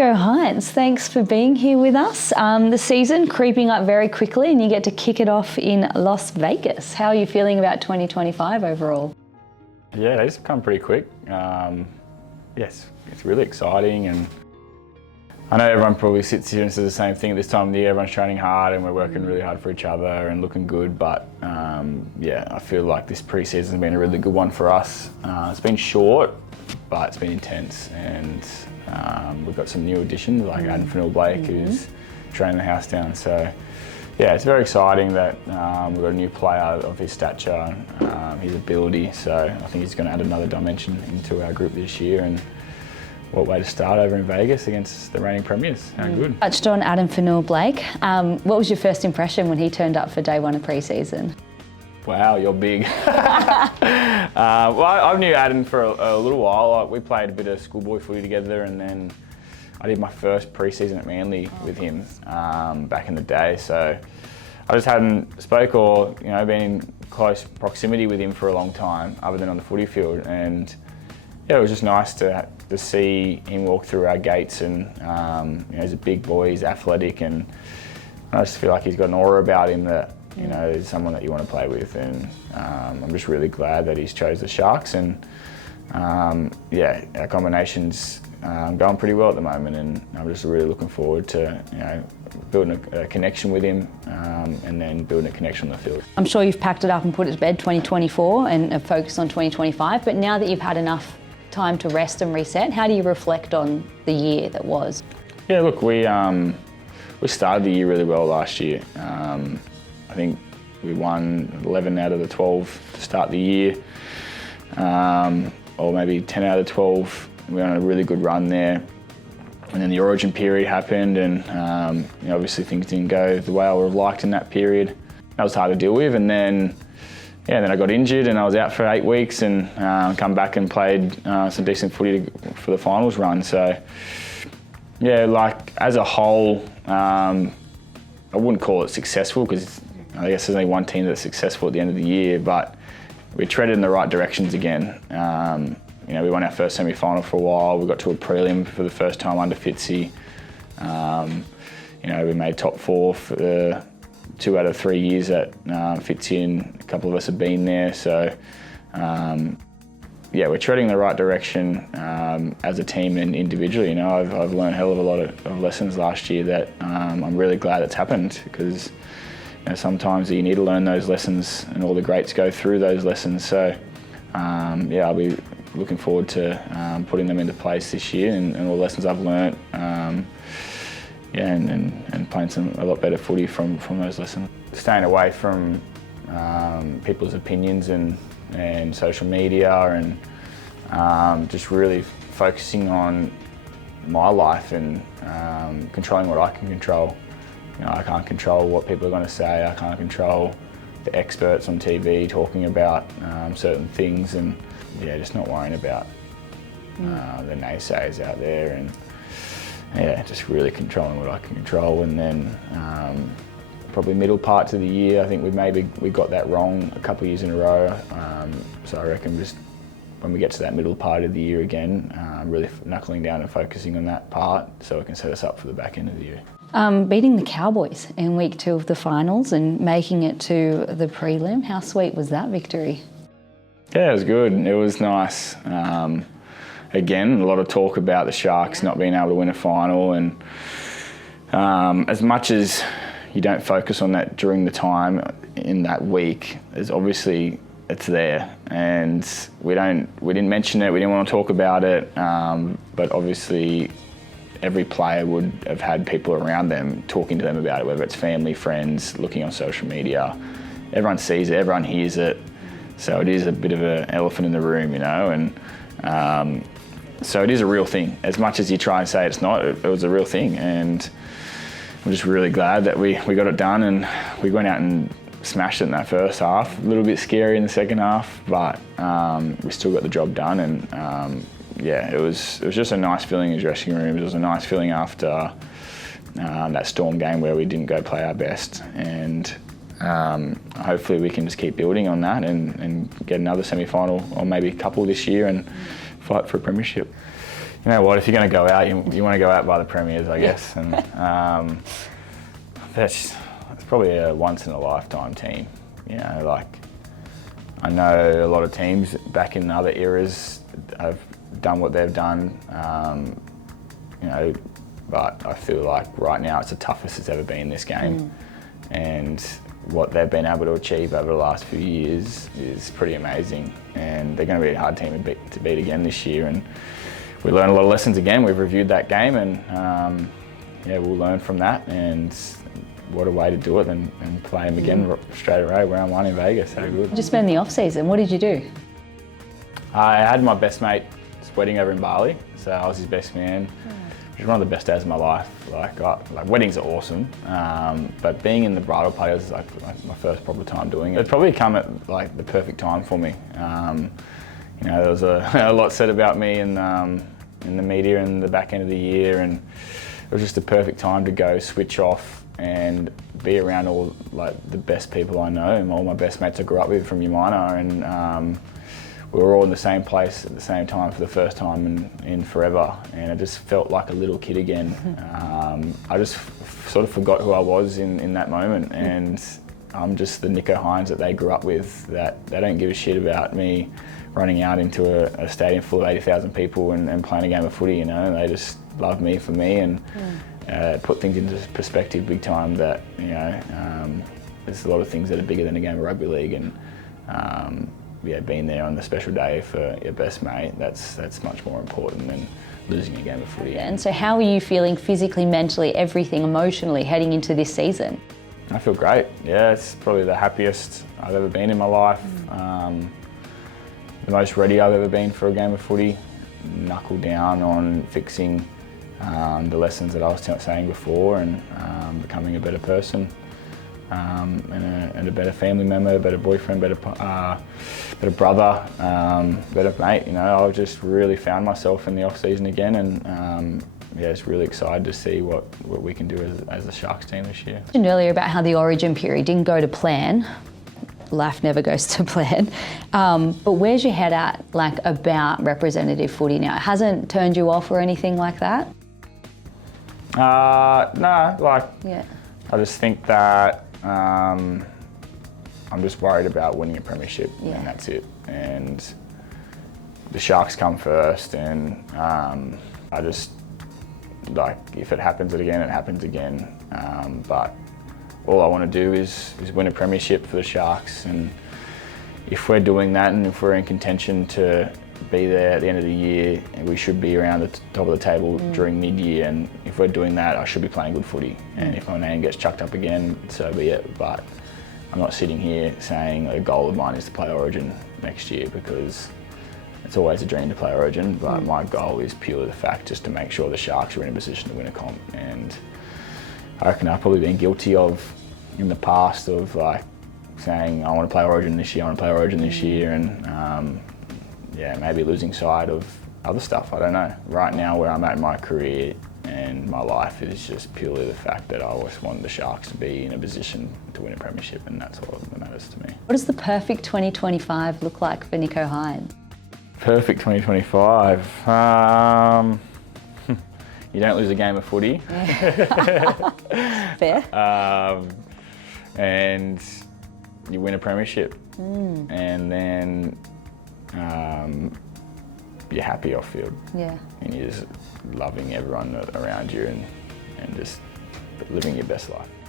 Nicho Hynes, thanks for being here with us. The season creeping up very quickly and you get to kick it off in Las Vegas. How are you feeling about 2025 overall? Yeah, it's come pretty quick. Yes, it's really exciting, and I know everyone probably sits here and says the same thing at this time of the year. Everyone's training hard and we're working really hard for each other and looking good, but yeah, I feel like this pre-season's been a really good one for us. It's been short, but it's been intense, and we've got some new additions like Adam Blake, who's training the house down. So yeah, it's very exciting that we've got a new player of his stature, his ability. So I think he's going to add another dimension into our group this year. And what way to start over in Vegas against the reigning premiers. How good. Touched on Adam Blake. What was your first impression when he turned up for day one of pre-season? Wow, you're big. Well, I knew Adam for a little while. We played a bit of schoolboy footy together, and then I did my first pre-season at Manly with him back in the day. So I just hadn't spoke or been in close proximity with him for a long time, other than on the footy field. And yeah, it was just nice to see him walk through our gates, and he's a big boy, he's athletic, and I just feel like he's got an aura about him that is someone that you want to play with. And I'm just really glad that he's chose the Sharks, and yeah, our combination's going pretty well at the moment, and I'm just really looking forward to building a connection with him, and then building a connection on the field. I'm sure you've packed it up and put it to bed 2024 and are focused on 2025, but now that you've had enough time to rest and reset, how do you reflect on the year that was? Yeah, look, we started the year really well last year. I think we won 11 out of the 12 to start the year, or maybe 10 out of the 12. We went on a really good run there. And then the origin period happened, and obviously things didn't go the way I would have liked in that period. That was hard to deal with. And then I got injured and I was out for 8 weeks, and come back and played some decent footy for the finals run. So yeah, like as a whole, I wouldn't call it successful, because I guess there's only one team that's successful at the end of the year, but we treaded in the right directions again. We won our first semi-final for a while. We got to a prelim for the first time under Fitzy. We made top 4 for 2 out of 3 years that Fitzy and a couple of us have been there. So yeah, we're treading in the right direction as a team and individually. I've learned a hell of a lot of lessons last year that I'm really glad it's happened, because sometimes you need to learn those lessons, and all the greats go through those lessons. So yeah, I'll be looking forward to putting them into place this year, and all the lessons I've learnt, yeah, and playing a lot better footy from those lessons. Staying away from people's opinions and social media, and just really focusing on my life and controlling what I can control. I can't control what people are going to say. I can't control the experts on TV talking about certain things, and yeah, just not worrying about the naysayers out there, and yeah, just really controlling what I can control. And then probably middle parts of the year, I think we got that wrong a couple of years in a row. So I reckon just when we get to that middle part of the year again, really knuckling down and focusing on that part, so it can set us up for the back end of the year. Beating the Cowboys in week 2 of the finals and making it to the prelim, how sweet was that victory? Yeah, it was good. It was nice. Again, a lot of talk about the Sharks not being able to win a final, and as much as you don't focus on that during the time in that week, there's obviously it's there, and we didn't mention it, we didn't want to talk about it, but obviously every player would have had people around them talking to them about it, whether it's family, friends, looking on social media. Everyone sees it, everyone hears it, so it is a bit of an elephant in the room, and so it is a real thing. As much as you try and say it's not, it was a real thing, and I'm just really glad that we got it done, and we went out and smashed it in that first half. A little bit scary in the second half, but we still got the job done, and yeah, it was just a nice feeling in the dressing room. It was a nice feeling after that Storm game where we didn't go play our best, and hopefully we can just keep building on that and get another semi-final, or maybe a couple this year, and fight for a premiership. you know what, if you're going to go out, you want to go out by the premiers, I guess. And it's probably a once-in-a-lifetime team. You know, like, I know a lot of teams back in other eras have done what they've done, you know, but I feel like right now it's the toughest it's ever been in this game. And what they've been able to achieve over the last few years is pretty amazing. And they're going to be a hard team to beat again this year. And we learned a lot of lessons again. We've reviewed that game, and yeah, we'll learn from that. And what a way to do it and play them again straight away, round one in Vegas. How good. Just spent the off-season. What did you do? I had my best mate's wedding over in Bali, so I was his best man. It was one of the best days of my life. Like weddings are awesome, but being in the bridal party was like my first proper time doing it. It's probably come at like the perfect time for me. You know, there was a lot said about me in the media in the back end of the year, and it was just the perfect time to go switch off and be around all like the best people I know and all my best mates I grew up with from Umina, and we were all in the same place at the same time for the first time in forever, and I just felt like a little kid again. I just sort of forgot who I was in that moment, and I'm just the Nicho Hynes that they grew up with, that they don't give a shit about me running out into a stadium full of 80,000 people and playing a game of footy, you know. They just love me for me, and put things into perspective big time, that, you know, there's a lot of things that are bigger than a game of rugby league, and yeah, being there on the special day for your best mate, that's much more important than losing a game of footy. And so how are you feeling physically, mentally, everything, emotionally heading into this season? I feel great. Yeah, it's probably the happiest I've ever been in my life. The most ready I've ever been for a game of footy. Knuckle down on fixing the lessons that I was saying before, and becoming a better person. And a better family member, a better boyfriend, better brother, better mate. You know, I've just really found myself in the off season again, and yeah, just really excited to see what we can do as the Sharks team this year. You mentioned earlier about how the Origin period didn't go to plan. Life never goes to plan. But where's your head at, like, about representative footy now? It hasn't turned you off or anything like that? No, like, yeah. I just think that I'm just worried about winning a premiership, and that's it. And the Sharks come first, and I just, like, if it happens again, it happens again. But all I want to do is win a premiership for the Sharks, and if we're doing that, and if we're in contention to be there at the end of the year, we should be around the top of the table during mid-year, and if we're doing that, I should be playing good footy. And if my name gets chucked up again, so be it. But I'm not sitting here saying a goal of mine is to play Origin next year, because it's always a dream to play Origin, but my goal is purely the fact just to make sure the Sharks are in a position to win a comp. And I reckon I've probably been guilty of, in the past, of like saying I want to play Origin this year, I want to play Origin this year, and yeah, maybe losing sight of other stuff, I don't know. Right now, where I'm at in my career and my life is just purely the fact that I always want the Sharks to be in a position to win a premiership, and that's all that matters to me. What does the perfect 2025 look like for Nicho Hynes? Perfect 2025. You don't lose a game of footy. Fair. And you win a premiership. And then you're happy off field. Yeah. And you're just loving everyone around you, and just living your best life.